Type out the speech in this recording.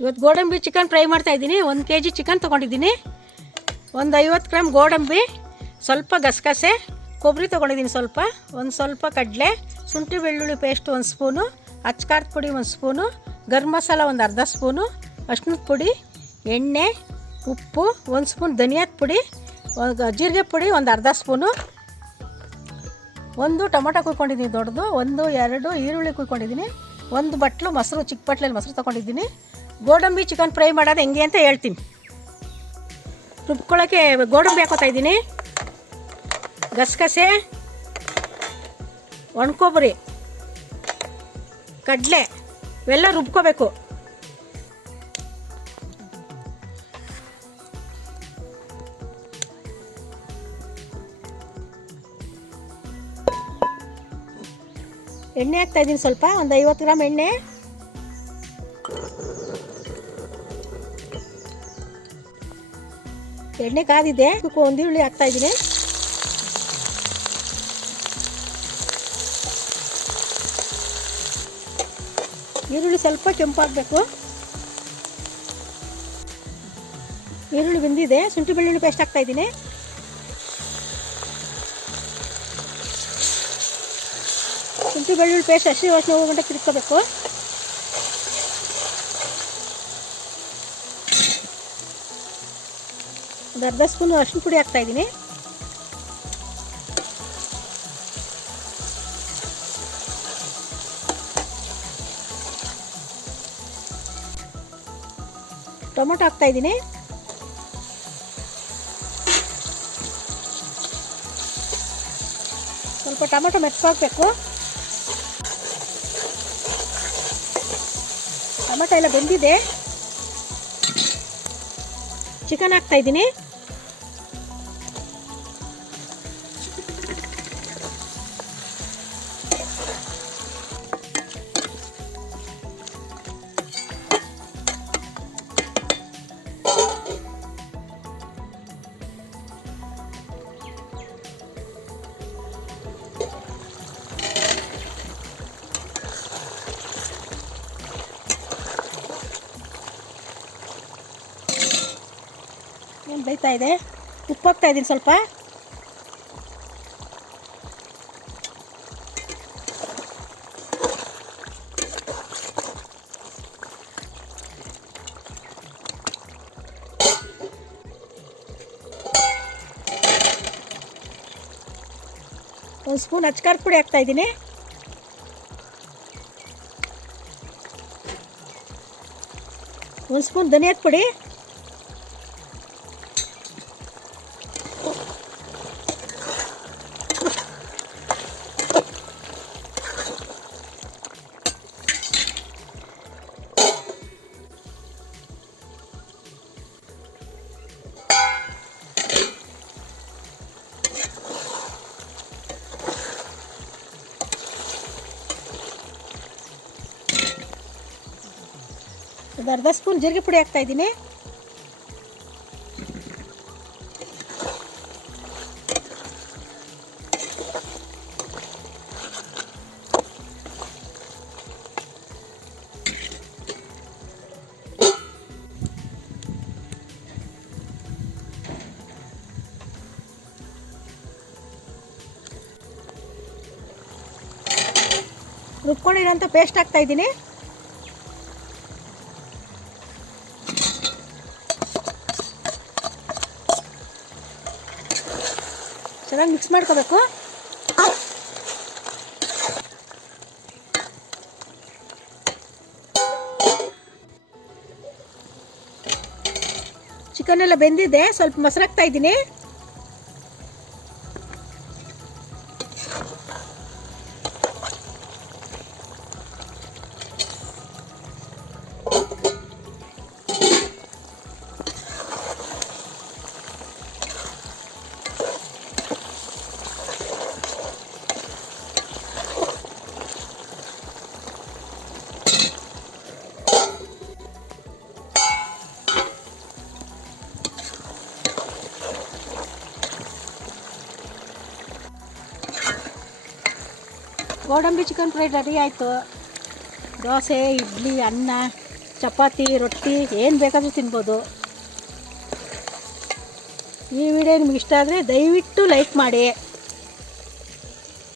ಇವತ್ತು ಗೋಡಂಬಿ chicken fry ಮಾಡ್ತಾಯಿದ್ದೀನಿ. 1 kg ಚಿಕನ್ ತೊಗೊಂಡಿದ್ದೀನಿ, ಒಂದು 50 ಗ್ರಾಮ್ ಗೋಡಂಬಿ, ಸ್ವಲ್ಪ ಗಸಗಸೆ, ಕೊಬ್ಬರಿ ತೊಗೊಂಡಿದ್ದೀನಿ ಸ್ವಲ್ಪ ಕಡಲೆ, ಶುಂಠಿ ಬೆಳ್ಳುಳ್ಳಿ ಪೇಸ್ಟ್ 1 ಸ್ಪೂನು, ಅಚ್ಕಾರದ ಪುಡಿ 1 ಸ್ಪೂನು, ಗರಂ ಮಸಾಲ ಒಂದು ಅರ್ಧ ಸ್ಪೂನು, ಅರ್ಶಿನದ ಪುಡಿ, ಎಣ್ಣೆ, ಉಪ್ಪು, 1 ಸ್ಪೂನ್ ಧನಿಯಾದ ಪುಡಿ, ಜೀರಿಗೆ ಪುಡಿ ಒಂದು ಅರ್ಧ ಸ್ಪೂನು, 1 ಟೊಮೊಟೊ ಕುಯ್ಕೊಂಡಿದ್ದೀನಿ ದೊಡ್ಡದು, 1-2 ಈರುಳ್ಳಿ ಕುಯ್ಕೊಂಡಿದ್ದೀನಿ, 1 ಬಟ್ಲು ಮೊಸರು, ಚಿಕ್ಕ ಬಟ್ಲಲ್ಲಿ ಮೊಸರು ತೊಗೊಂಡಿದ್ದೀನಿ. ಗೋಡಂಬಿ ಚಿಕನ್ ಫ್ರೈ ಮಾಡೋದು ಹೆಂಗೆ ಅಂತ ಹೇಳ್ತೀನಿ. ರುಬ್ಕೊಳ್ಳೋಕ್ಕೆ ಗೋಡಂಬಿ ಹಾಕೋತಾ ಇದ್ದೀನಿ, ಗಸಗಸೆ, ಒಣಕೊಬ್ಬರಿ, ಕಡಲೆ ಇವೆಲ್ಲ ರುಬ್ಕೋಬೇಕು. ಎಣ್ಣೆ ಹಾಕ್ತಾಯಿದ್ದೀನಿ ಸ್ವಲ್ಪ, ಒಂದು 50 ಗ್ರಾಮ್ ಎಣ್ಣೆ, ಎಣ್ಣೆ ಕಾದಿದೆ. 1 ಈರುಳ್ಳಿ ಹಾಕ್ತಾಯಿದ್ದೀನಿ, ಈರುಳ್ಳಿ ಸ್ವಲ್ಪ ಕೆಂಪಾಗಬೇಕು. ಈರುಳ್ಳಿ ಬೆಂದಿದೆ. ಶುಂಠಿ ಬೆಳ್ಳುಳ್ಳಿ ಪೇಸ್ಟ್ ಹಾಕ್ತಾಯಿದ್ದೀನಿ, ಶುಂಠಿ ಬೆಳ್ಳುಳ್ಳಿ ಪೇಸ್ಟ್ ಹಸಿ ವಾಸನೆ ಹೋಗೋ ಗಂಟ ತಿರ್ಕೋಬೇಕು. ಒಂದು ಅರ್ಧ ಸ್ಪೂನು ಅರಿಶಿನ ಪುಡಿ ಹಾಕ್ತಾಯಿದ್ದೀನಿ, ಟೊಮೊಟೊ ಹಾಕ್ತಾಯಿದ್ದೀನಿ, ಸ್ವಲ್ಪ ಟೊಮೊಟೊ ಮೆತ್ತಗಾಗಬೇಕು. ಟೊಮೊಟೊ ಎಲ್ಲ ಬೆಂದಿದೆ. ಚಿಕನ್ ಹಾಕ್ತಾಯಿದ್ದೀನಿ, ಬೇಯ್ತಾ ಇದೆ. ಉಪ್ಪು ಹಾಕ್ತಾಯಿದ್ದೀನಿ ಸ್ವಲ್ಪ, ಒಂದು ಸ್ಪೂನ್ ಅಚ್ಕಾರದ ಪುಡಿ ಹಾಕ್ತಾಯಿದ್ದೀನಿ, ಒಂದು ಸ್ಪೂನ್ ಧನಿಯಾದ ಪುಡಿ, ಒಂದು ಅರ್ಧ ಸ್ಪೂನ್ ಜೀರಿಗೆ ಪುಡಿ ಹಾಕ್ತಾಯಿದ್ದೀನಿ, ರುಬ್ಕೊಂಡಿರೋಂಥ ಪೇಸ್ಟ್ ಹಾಕ್ತಾಯಿದ್ದೀನಿ, ಚೆನ್ನಾಗಿ ಮಿಕ್ಸ್ ಮಾಡ್ಕೋಬೇಕು. ಚಿಕನ್ ಎಲ್ಲ ಬೆಂದಿದೆ. ಸ್ವಲ್ಪ ಮೊಸರು ಹಾಕ್ತಾಯಿದ್ದೀನಿ, ಗೋಡಂಬಿ ಚಿಕನ್ ಫ್ರೈ ರೆಡಿ ಆಯಿತು. ದೋಸೆ, ಇಡ್ಲಿ, ಅನ್ನ, ಚಪಾತಿ ರೊಟ್ಟಿ ಏನು ಬೇಕಾದರೂ ತಿನ್ಬೋದು. ಈ ವಿಡಿಯೋ ನಿಮ್ಗೆ ಇಷ್ಟ ಆದರೆ ದಯವಿಟ್ಟು ಲೈಕ್ ಮಾಡಿ.